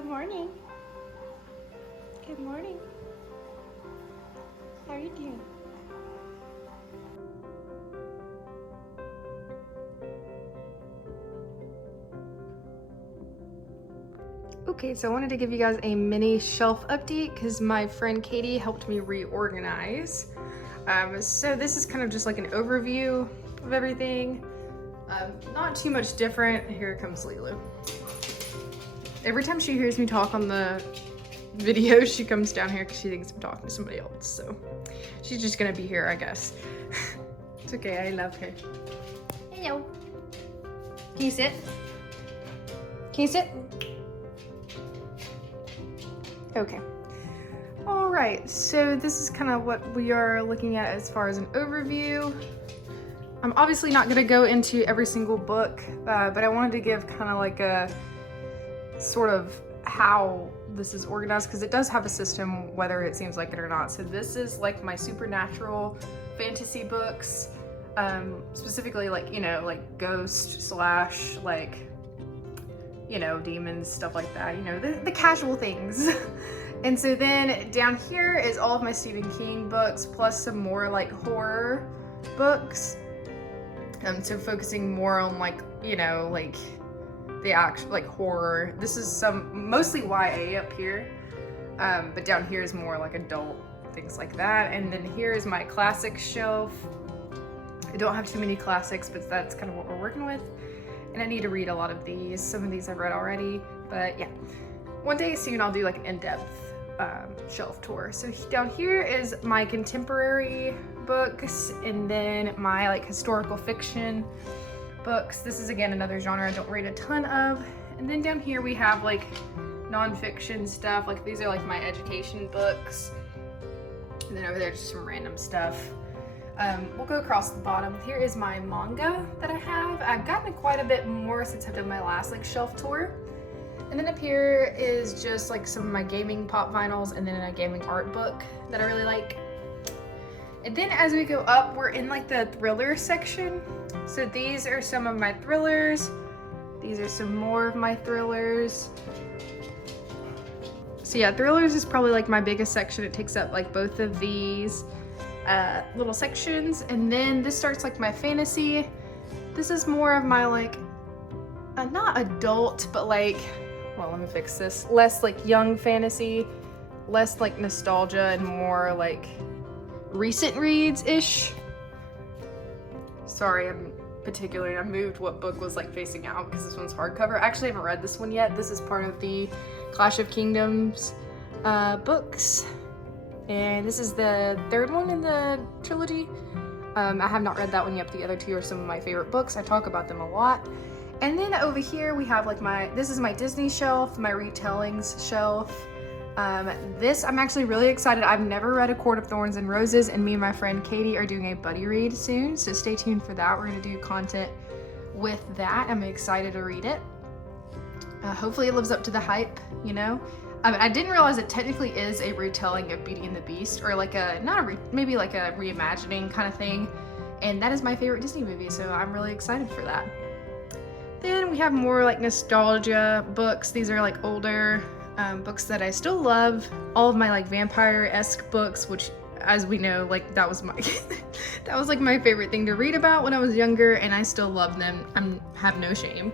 Good morning. Good morning. How are you doing? Okay, so I wanted to give you guys a mini shelf update because my friend Katie helped me reorganize. So this is kind of just like an overview of everything. Not too much different. Here comes Lulu. Every time she hears me talk on the video, she comes down here because she thinks I'm talking to somebody else. So she's just gonna be here, I guess. It's okay, I love her. Hello. Can you sit? Can you sit? Okay. All right, so this is kind of what we are looking at as far as an overview. I'm obviously not gonna go into every single book, but I wanted to give kind of like a sort of how this is organized because it does have a system whether it seems like it or not. So this is like my supernatural fantasy books, specifically like, you know, like ghost slash like, you know, demons, stuff like that, you know, the casual things. And so then down here is all of my Stephen King books plus some more like horror books. So focusing more on like, you know, like the actual like horror. This is some mostly YA up here, but down here is more like adult things like that. And then here is my classic shelf. I don't have too many classics, but that's kind of what we're working with. And I need to read a lot of these. Some of these I've read already, but yeah. One day soon I'll do like an in-depth shelf tour. So down here is my contemporary books and then my like historical fiction books. This is again another genre I don't read a ton of. And then down here we have like nonfiction stuff. Like these are like my education books. And then over there just some random stuff. We'll go across the bottom. Here is my manga that I have. I've gotten quite a bit more since I've done my last like shelf tour. And then up here is just like some of my gaming pop vinyls and then a gaming art book that I really like. And then as we go up, we're in like the thriller section. So these are some of my thrillers. These are some more of my thrillers. So yeah, thrillers is probably like my biggest section. It takes up like both of these little sections. And then this starts like my fantasy. This is more of my like, not adult, but like, well, let me fix this. Less like young fantasy, less like nostalgia and more like recent reads-ish. Sorry, I moved what book was like facing out because this one's hardcover. I actually haven't read this one yet. This is part of the Clash of Kingdoms books. And this is the third one in the trilogy. I have not read that one yet. The other two are some of my favorite books. I talk about them a lot. And then over here we have like this is my Disney shelf, my retellings shelf. This, I'm actually really excited. I've never read A Court of Thorns and Roses, and me and my friend Katie are doing a buddy read soon, so stay tuned for that. We're gonna do content with that. I'm excited to read it. Hopefully it lives up to the hype, you know? I didn't realize it technically is a retelling of Beauty and the Beast, or like maybe like a reimagining kind of thing, and that is my favorite Disney movie, so I'm really excited for that. Then we have more like nostalgia books. These are like older books that I still love. All of my like vampire-esque books, which as we know, like that was my that was like my favorite thing to read about when I was younger, and I still love them. I have no shame.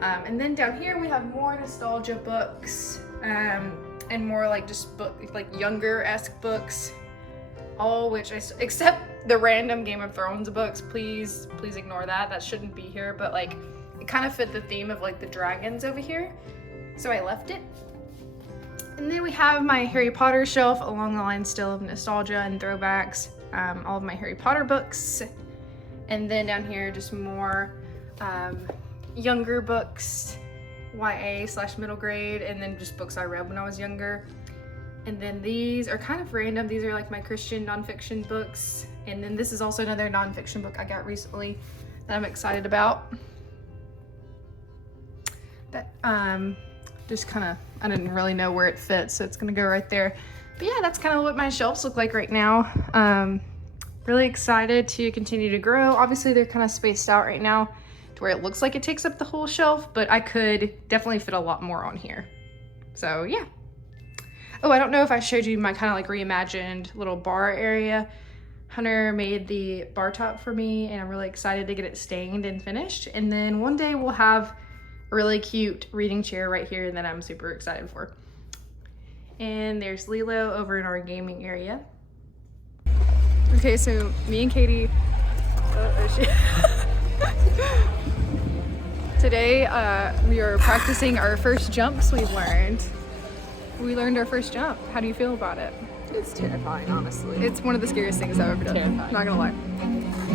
And then down here we have more nostalgia books and more like just like younger-esque books, all which except the random Game of Thrones books. Please ignore that. That shouldn't be here, but like it kind of fit the theme of like the dragons over here, so I left it. And then we have my Harry Potter shelf along the line still of nostalgia and throwbacks, all of my Harry Potter books. And then down here just more younger books, YA / middle grade, and then just books I read when I was younger. And then these are kind of random. These are like my Christian nonfiction books. And then this is also another nonfiction book I got recently that I'm excited about. That just kind of, I didn't really know where it fits, so it's gonna go right there. But yeah, that's kind of what my shelves look like right now. Really excited to continue to grow. Obviously they're kind of spaced out right now to where it looks like it takes up the whole shelf, but I could definitely fit a lot more on here. So yeah. Oh, I don't know if I showed you my kind of like reimagined little bar area. Hunter made the bar top for me, and I'm really excited to get it stained and finished. And then one day we'll have a really cute reading chair right here that I'm super excited for. And there's Lilo over in our gaming area. Okay, so me and Katie, today we are practicing our first jumps we've learned. We learned our first jump. How do you feel about it? It's terrifying, honestly. It's one of the scariest things I've ever done. Terrifying. Not gonna lie.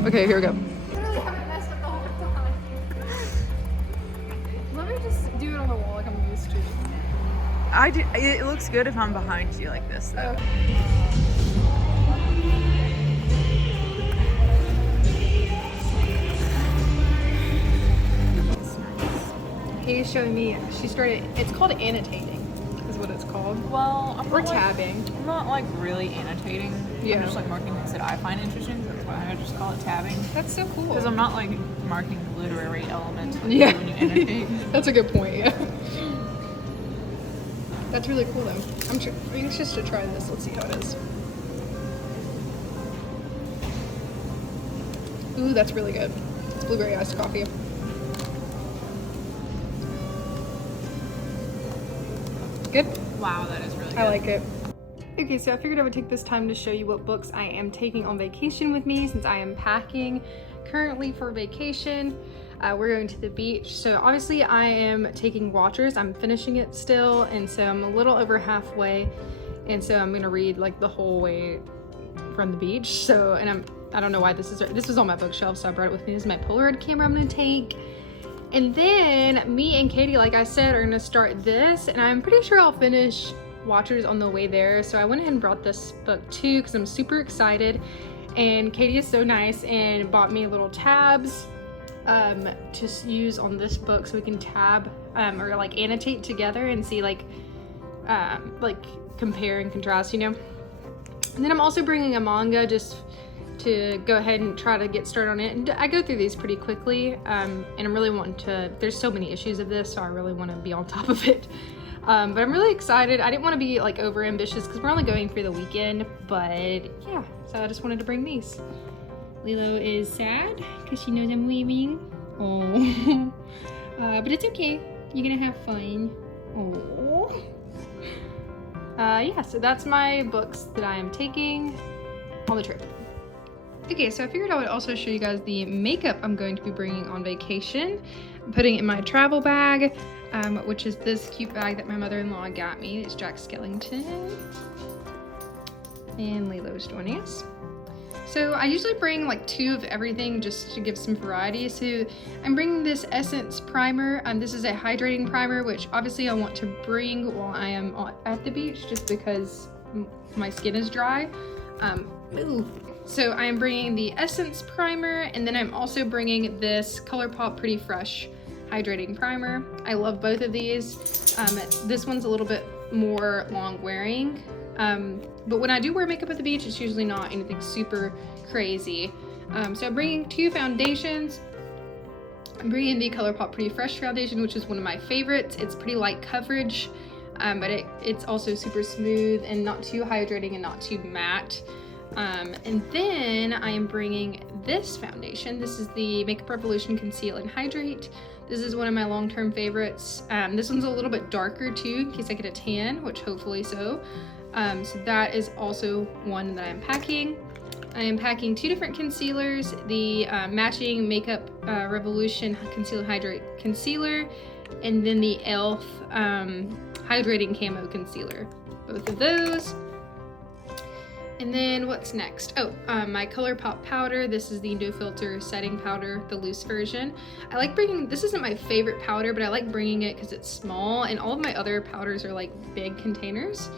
Okay, here we go. Literally haven't messed up the whole time. Let me just do it on the wall like I'm used to. It looks good if I'm behind you like this, though. Katie's showing me, she started, it's called annotating, is what it's called. Well, Or tabbing. I'm not like really annotating. Yeah. I'm just like marking things that I find interesting. So that's why I just call it tabbing. That's so cool. Because I'm not like marking literary elements like Yeah. when you annotate. That's a good point, yeah. That's really cool though. I'm anxious to try this. Let's see how it is. Ooh, that's really good. It's blueberry iced coffee. Good? Wow, that is really good. I like it. Okay, so I figured I would take this time to show you what books I am taking on vacation with me since I am packing currently for vacation. We're going to the beach. So obviously I am taking Watchers. I'm finishing it still, and so I'm a little over halfway. And so I'm gonna read like the whole way from the beach. So, and I don't know why this was on my bookshelf, so I brought it with me. This is my Polaroid camera I'm gonna take. And then me and Katie, like I said, are gonna start this, and I'm pretty sure I'll finish Watchers on the way there. So I went ahead and brought this book too because I'm super excited. And Katie is so nice and bought me little tabs to use on this book so we can tab or like annotate together and see like compare and contrast, you know. And then I'm also bringing a manga just to go ahead and try to get started on it. And I go through these pretty quickly, and I'm really wanting to, there's so many issues of this, so I really want to be on top of it. But I'm really excited. I didn't want to be like over ambitious because we're only going for the weekend, but yeah, so I just wanted to bring these. Lilo is sad because she knows I'm leaving. Oh, but it's okay. You're gonna have fun. Oh. Yeah, so that's my books that I am taking on the trip. Okay, so I figured I would also show you guys the makeup I'm going to be bringing on vacation. I'm putting it in my travel bag, which is this cute bag that my mother-in-law got me. It's Jack Skellington. And Lilo's joining us. So I usually bring like 2 of everything just to give some variety. So I'm bringing this Essence primer. This is a hydrating primer, which obviously I want to bring while I am at the beach just because my skin is dry. So I am bringing the Essence primer, and then I'm also bringing this ColourPop Pretty Fresh hydrating primer. I love both of these. This one's a little bit more long wearing. But when I do wear makeup at the beach, it's usually not anything super crazy. So I'm bringing 2 foundations. I'm bringing the ColourPop Pretty Fresh foundation, which is one of my favorites. It's pretty light coverage, but it's also super smooth and not too hydrating and not too matte. And then I am bringing this foundation. This is the Makeup Revolution Conceal and Hydrate. This is one of my long-term favorites. This one's a little bit darker too, in case I get a tan, which hopefully so. So that is also one that I'm packing. I am packing 2 different concealers, the matching Makeup Revolution Conceal Hydrate Concealer, and then the e.l.f. Hydrating Camo Concealer. Both of those. And then what's next? Oh, my ColourPop powder. This is the No Filter Setting Powder, the loose version. I like bringing, this isn't my favorite powder, but I like bringing it because it's small, and all of my other powders are like big containers.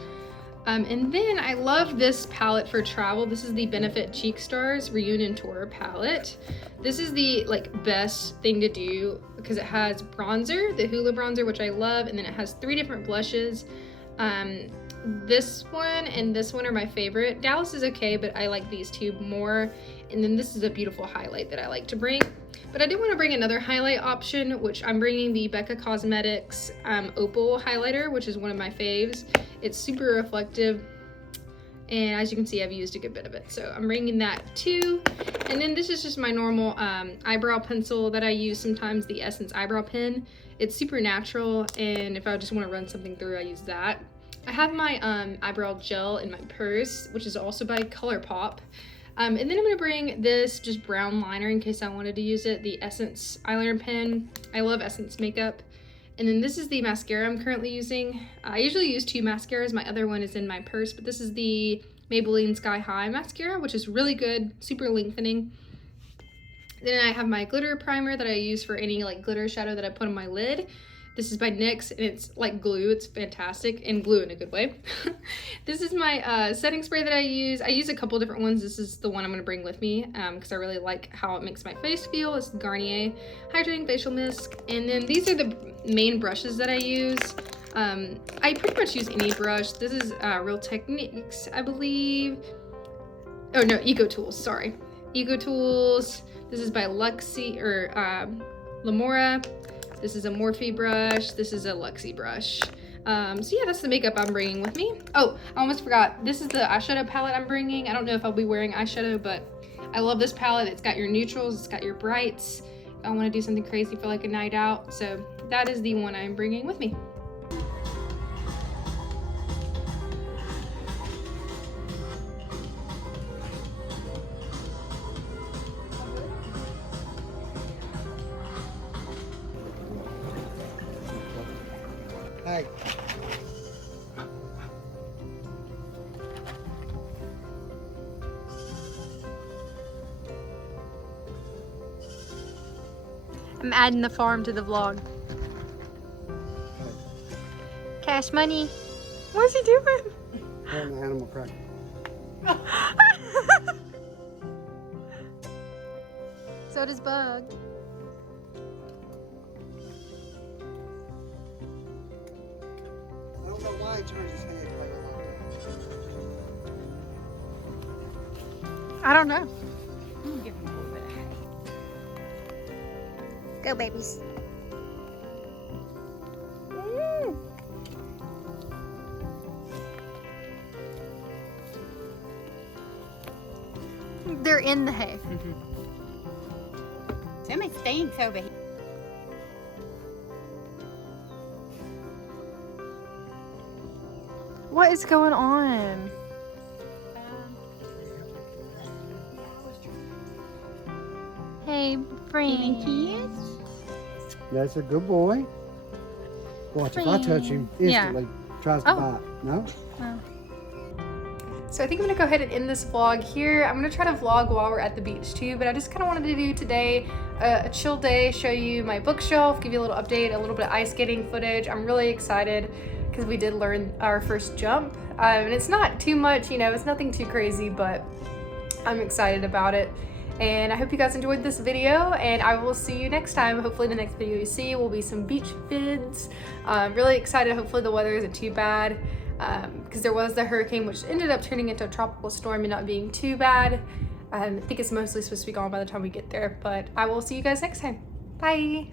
And then I love this palette for travel. This is the Benefit Cheek Stars Reunion Tour palette. This is the like best thing to do because it has bronzer, the Hoola bronzer, which I love, and then it has 3 different blushes. this one and this one are my favorite. Dallas is okay, but I like these two more. And then this is a beautiful highlight that I like to bring. But I do want to bring another highlight option, which I'm bringing the Becca Cosmetics Opal highlighter, which is one of my faves. It's super reflective. And as you can see, I've used a good bit of it. So I'm bringing that too. And then this is just my normal eyebrow pencil that I use sometimes, the Essence eyebrow pen. It's super natural, and if I just want to run something through, I use that. I have my eyebrow gel in my purse, which is also by ColourPop. And then I'm going to bring this just brown liner in case I wanted to use it, the Essence eyeliner pen. I love Essence makeup. And then this is the mascara I'm currently using. I usually use 2 mascaras. My other one is in my purse, but this is the Maybelline Sky High mascara, which is really good, super lengthening. Then I have my glitter primer that I use for any like glitter shadow that I put on my lid. This is by NYX, and it's like glue. It's fantastic, and glue in a good way. This is my setting spray that I use. I use a couple different ones. This is the one I'm going to bring with me because I really like how it makes my face feel. It's the Garnier Hydrating Facial Mist. And then these are the main brushes that I use. I pretty much use any brush. This is Real Techniques, I believe. Oh no, Eco Tools, sorry. Eco Tools. This is by Luxie, or Lamora. This is a Morphe brush. This is a Luxie brush. So yeah, that's the makeup I'm bringing with me. Oh, I almost forgot. This is the eyeshadow palette I'm bringing. I don't know if I'll be wearing eyeshadow, but I love this palette. It's got your neutrals, it's got your brights. I want to do something crazy for like a night out. So that is the one I'm bringing with me. Hey. I'm adding the farm to the vlog. Cash money. What's he doing? Putting the animal cracker. So does Bug. I don't know why he turns his head like that. I don't know. Go babies. They're in the hay. Somebody stinks over here. What is going on? Hey, friend. Kids? That's a good boy. Watch, if I touch him, instantly tries to bite. No? So I think I'm gonna go ahead and end this vlog here. I'm gonna try to vlog while we're at the beach too, but I just kind of wanted to do today a chill day, show you my bookshelf, give you a little update, a little bit of ice skating footage. I'm really excited because we did learn our first jump. And it's not too much, you know, it's nothing too crazy, but I'm excited about it. And I hope you guys enjoyed this video, and I will see you next time. Hopefully the next video you see will be some beach vids. Really excited. Hopefully the weather isn't too bad. Because there was the hurricane, which ended up turning into a tropical storm and not being too bad. I think it's mostly supposed to be gone by the time we get there, but I will see you guys next time. Bye.